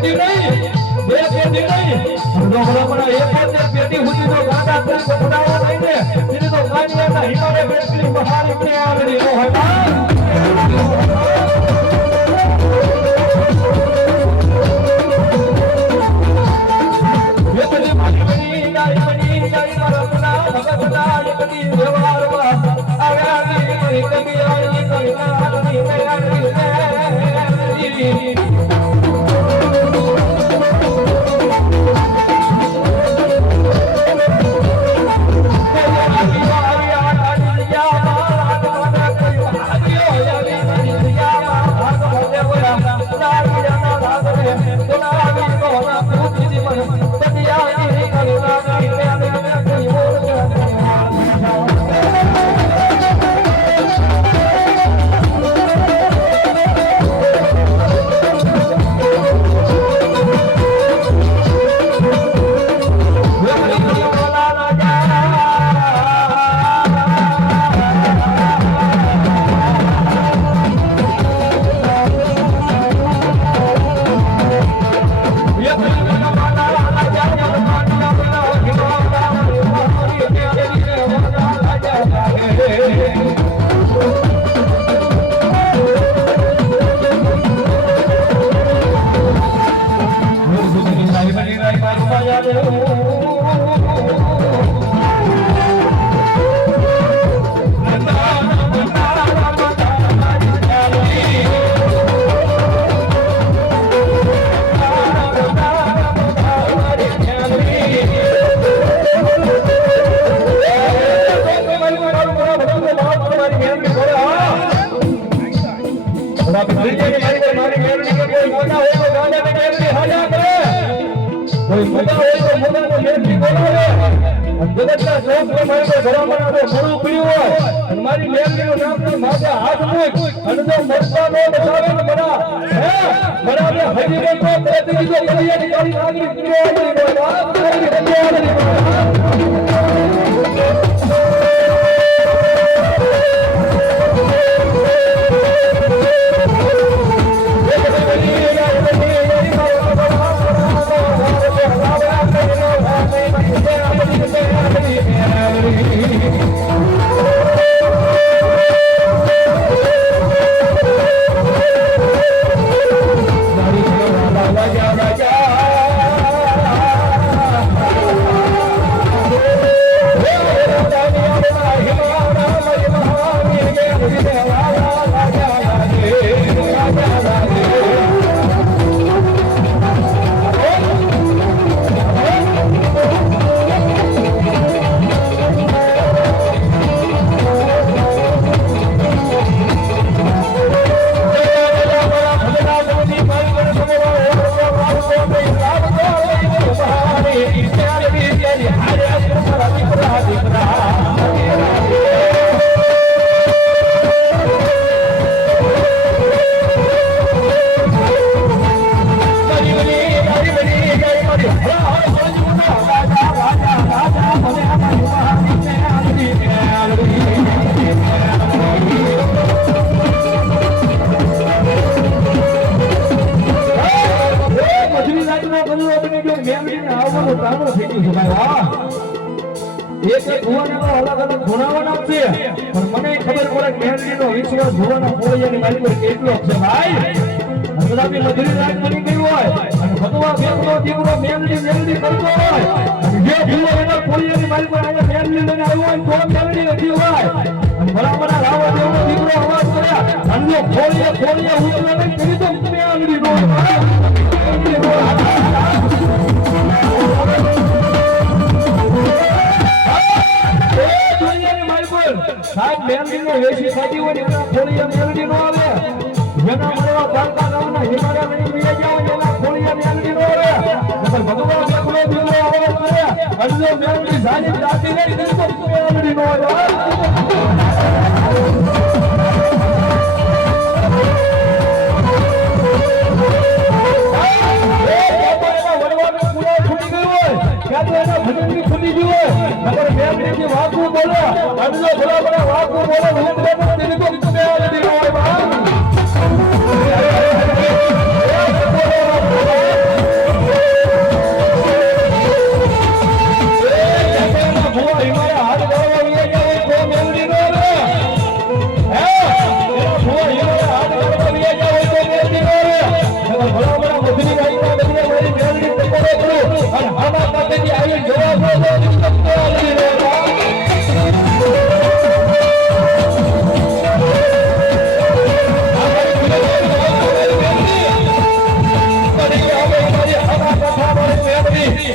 પેટી નહીં બે પેટી નહીં જો ભલામણા એક જ પેટી સુધી તો ગાડા કરી પકડાવો નહીં ને એની તો કાનિયાના હિમાલય બેટરી બહાર કે આલડી નો હોય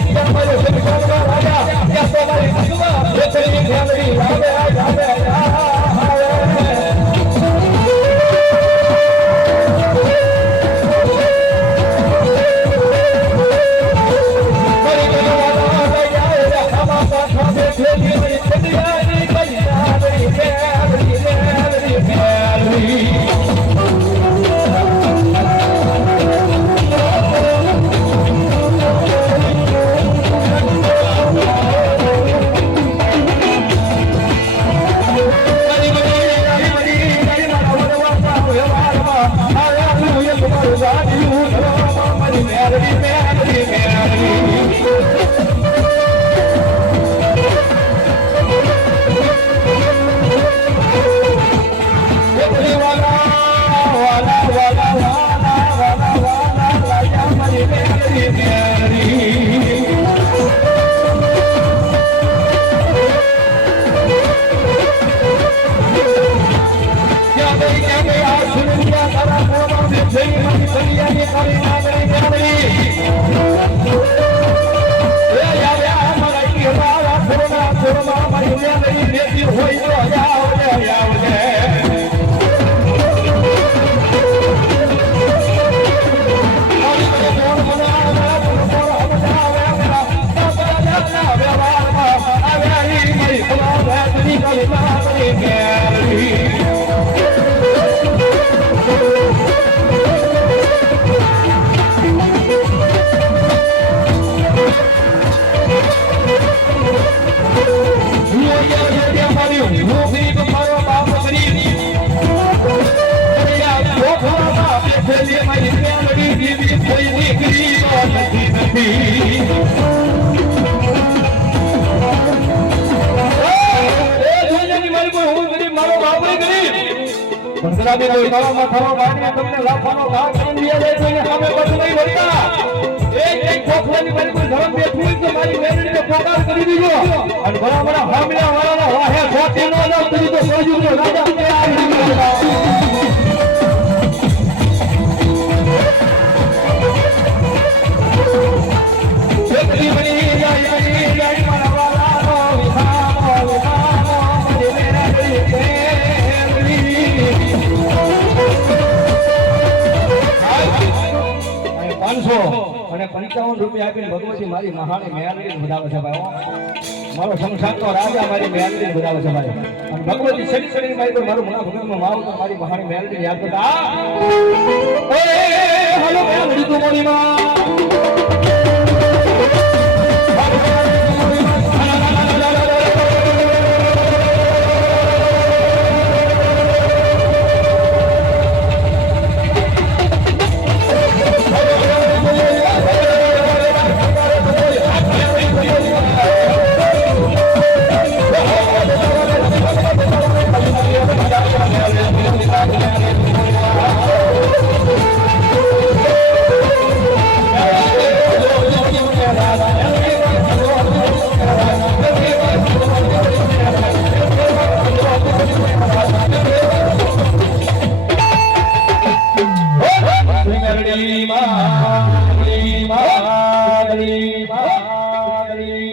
ત્યાં મારો શેઠનો રાજા ત્યાં તો મારી કુસુમા વેચણી ફેમડી આવે આવે પંજરાની કોઈ નવામાં થવા બાને તમને લાફાનો ઘા કરી દે છે સામે બધું નહીં વળતા એક ખોખલાની મારી કોઈ ધરમ બેઠું તો મારી મેરડીને પોકાર કરી દીધો અને બરાબર હામલા વાળાનો વાહે ગોટી નો જાવ તો સોજુ નો રાજા કે આવી અને 55 રૂપિયા આપીને ભગવતી મારી મહાની મેળવી વધાવે છે ભાઈ મારો સંસારનો રાજા મારી મેળવી વધાવે છે ભાઈ અને ભગવતી સડી સડી મારી પર મારું મના ભગવાનનો માવ તો મારી મહાની મેળવી યાદ કરતા ઓય હાલો મેળવી તું મોરી માં